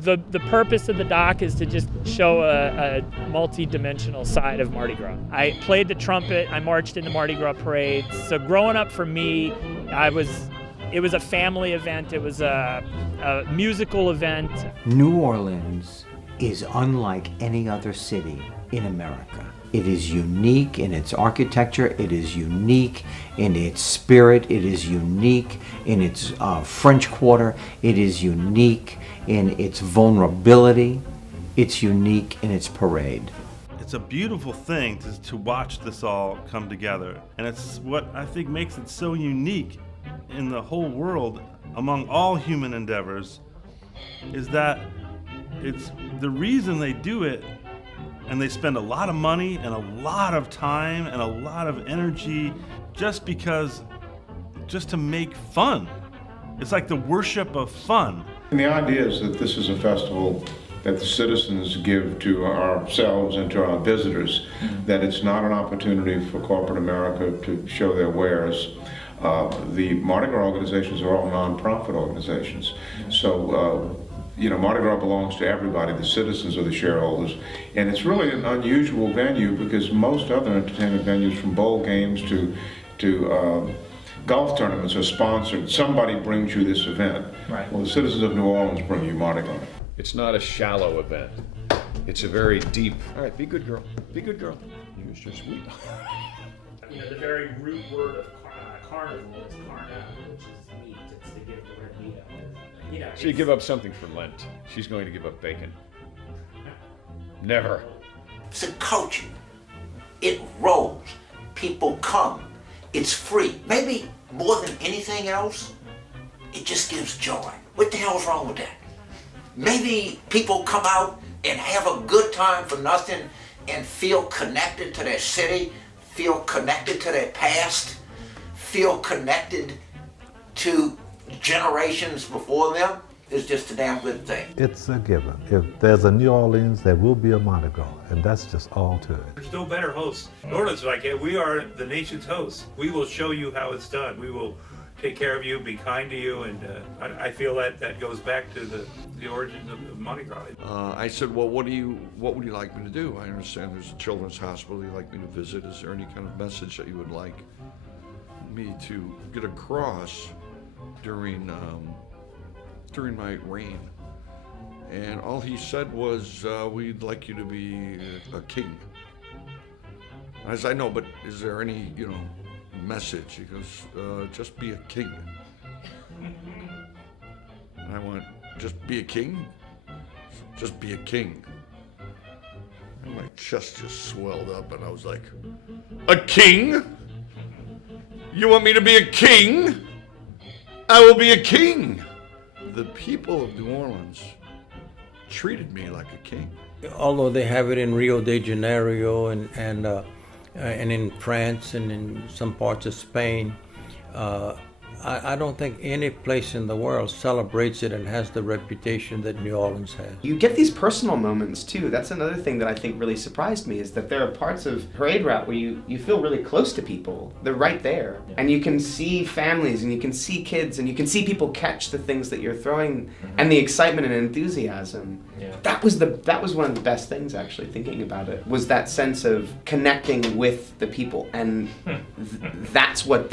The purpose of the doc is to just show a multi-dimensional side of Mardi Gras. I played the trumpet, I marched in the Mardi Gras parades. So growing up for me, it was a family event, it was a musical event. New Orleans is unlike any other city in America. It is unique in its architecture, it is unique in its spirit, it is unique in its French Quarter, it is unique in its vulnerability, it's unique in its parade. It's a beautiful thing to watch this all come together, and it's what I think makes it so unique in the whole world among all human endeavors, is that it's the reason they do it. And they spend a lot of money and a lot of time and a lot of energy just to make fun. It's like the worship of fun. And the idea is that this is a festival that the citizens give to ourselves and to our visitors, that it's not an opportunity for corporate America to show their wares. The Mardi Gras organizations are all nonprofit organizations. So, Mardi Gras belongs to everybody. The citizens are the shareholders. And it's really an unusual venue because most other entertainment venues, from bowl games to golf tournaments, are sponsored. Somebody brings you this event. Right. Well, the citizens of New Orleans bring you Mardi Gras. It's not a shallow event. It's a very deep, all right, be good girl, be good girl. You're so sweet. The very root word of carnival is carna, which is meat. It's to give the red meat out. She'd give up something for Lent. She's going to give up bacon. Never. It's a culture. It rolls. People come. It's free. Maybe more than anything else, it just gives joy. What the hell's wrong with that? Maybe people come out and have a good time for nothing and feel connected to their city, feel connected to their past, feel connected to generations before them. Is just a damn good thing. It's a given. If there's a New Orleans, there will be a Mardi Gras, and that's just all to it. There's no better host. New Orleans like it. We are the nation's host. We will show you how it's done. We will take care of you, be kind to you, and I feel that goes back to the origins of Mardi Gras. I said, well, what would you like me to do? I understand there's a children's hospital you'd like me to visit. Is there any kind of message that you would like me to get across during my reign? And all he said was, we'd like you to be a king. I said, I know, but is there any, message? He goes, just be a king. And I went, just be a king? Just be a king. And my chest just swelled up and I was like, a king? You want me to be a king? I will be a king. The people of New Orleans treated me like a king. Although they have it in Rio de Janeiro and in France and in some parts of Spain, I don't think any place in the world celebrates it and has the reputation that New Orleans has. You get these personal moments too. That's another thing that I think really surprised me, is that there are parts of parade route where you feel really close to people. They're right there. Yeah. And you can see families and you can see kids and you can see people catch the things that you're throwing, and the excitement and enthusiasm. Yeah. That was one of the best things, actually, thinking about it, was that sense of connecting with the people, and that's what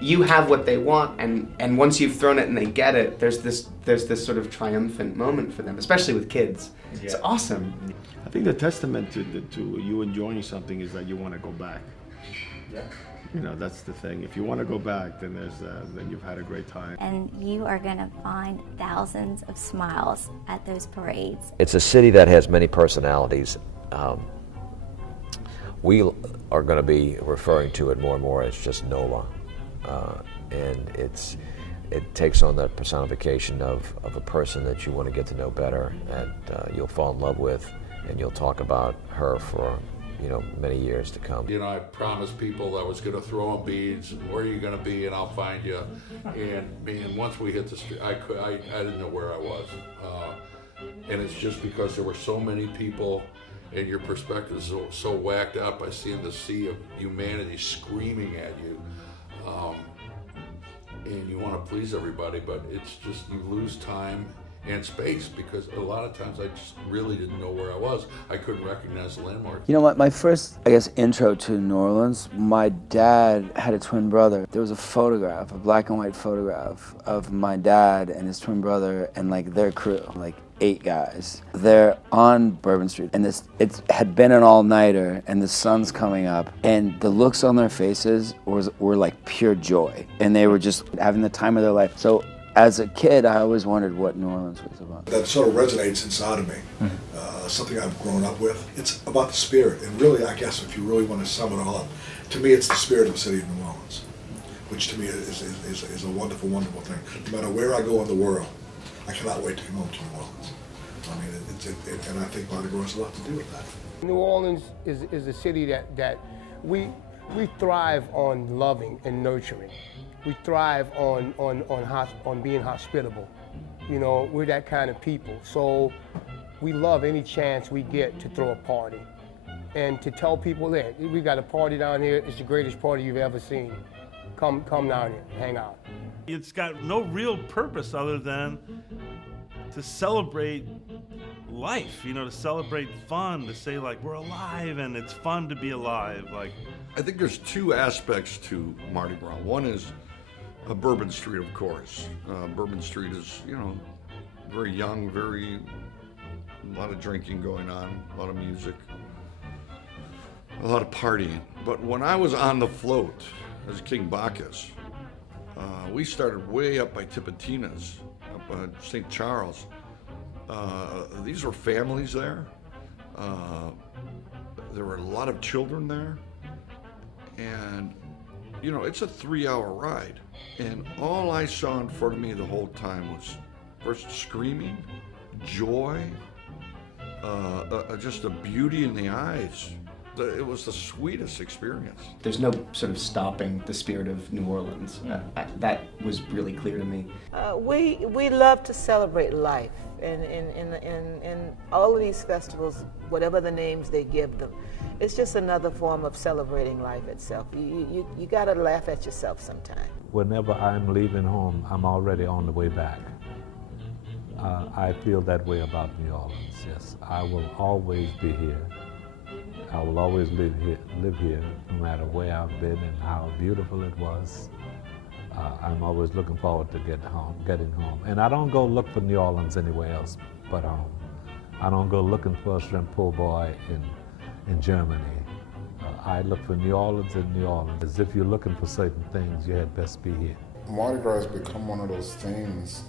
you have what they want, and once you've thrown it and they get it, there's this sort of triumphant moment for them, especially with kids. Yeah. It's awesome. I think the testament to you enjoying something is that you want to go back. Yeah. That's the thing. If you want to go back, then then you've had a great time. And you are going to find thousands of smiles at those parades. It's a city that has many personalities. We are going to be referring to it more and more as just NOLA. And it takes on that personification of a person that you want to get to know better, and you'll fall in love with, and you'll talk about her for many years to come. I promised people I was going to throw them beads, and where are you going to be, and I'll find you. And once we hit the street, I didn't know where I was. And it's just because there were so many people, and your perspective is so whacked up. I see the sea of humanity screaming at you. And you want to please everybody, but it's just, you lose time and space, because a lot of times I just really didn't know where I was. I couldn't recognize the landmarks. You know what, my first, I guess, intro to New Orleans, my dad had a twin brother. There was a photograph, a black and white photograph of my dad and his twin brother and like their crew, like 8 guys. They're on Bourbon Street, and it had been an all-nighter, and the sun's coming up, and the looks on their faces were like pure joy, and they were just having the time of their life. So as a kid, I always wondered what New Orleans was about. That sort of resonates inside of me, something I've grown up with. It's about the spirit, and really, I guess, if you really want to sum it all up, to me, it's the spirit of the city of New Orleans, which to me is a wonderful, wonderful thing. No matter where I go in the world, I cannot wait to come home to New Orleans. I mean, and I think Mardi Gras has a lot to do with that. New Orleans is a city that we thrive on loving and nurturing. We thrive on being hospitable. You know, we're that kind of people. So we love any chance we get to throw a party and to tell people that we got a party down here. It's the greatest party you've ever seen. Come down here, hang out. It's got no real purpose other than to celebrate life, you know, to celebrate fun, to say like we're alive and it's fun to be alive. Like, I think there's 2 aspects to Mardi Gras. One is Bourbon Street, of course. Bourbon Street is, you know, very young, a lot of drinking going on, a lot of music, a lot of partying. But when I was on the float as King Bacchus, we started way up by Tipitina's, up at St. Charles. These were families there. There were a lot of children there. And, you know, it's a 3-hour ride. And all I saw in front of me the whole time was first screaming, joy, just a beauty in the eyes. It was the sweetest experience. There's no sort of stopping the spirit of New Orleans. That was really clear to me. We love to celebrate life, and in all of these festivals, whatever the names they give them, it's just another form of celebrating life itself. You got to laugh at yourself sometime. Whenever I'm leaving home, I'm already on the way back. I feel that way about New Orleans, yes. I will always be here. I will always live here, no matter where I've been and how beautiful it was. I'm always looking forward to getting home. And I don't go look for New Orleans anywhere else but home. I don't go looking for a shrimp po' boy in Germany. I look for New Orleans in New Orleans. As if you're looking for certain things, you had best be here. Mardi Gras has become one of those things.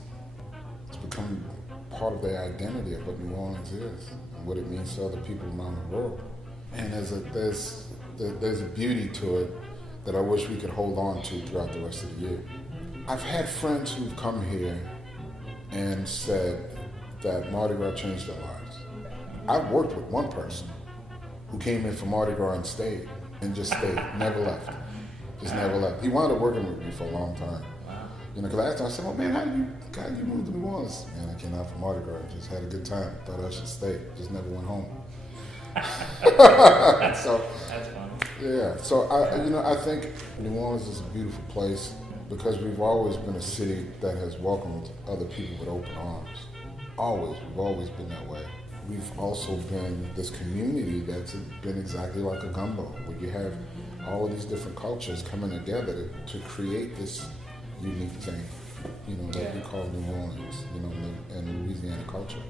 It's become part of the identity of what New Orleans is and what it means to other people around the world. And there's a beauty to it that I wish we could hold on to throughout the rest of the year. I've had friends who've come here and said that Mardi Gras changed their lives. I've worked with one person who came in for Mardi Gras and stayed, and just stayed, never left. Just never left. He wound up working with me for a long time. You know, because I asked him, I said, well, man, how did you move to New Orleans? Man, I came out for Mardi Gras, just had a good time. Thought I should stay, just never went home. So, that's fun. Yeah, so I think New Orleans is a beautiful place because we've always been a city that has welcomed other people with open arms. Always, we've always been that way. We've also been this community that's been exactly like a gumbo, where you have all of these different cultures coming together to create this unique thing, you know, that we call New Orleans, you know, and Louisiana culture.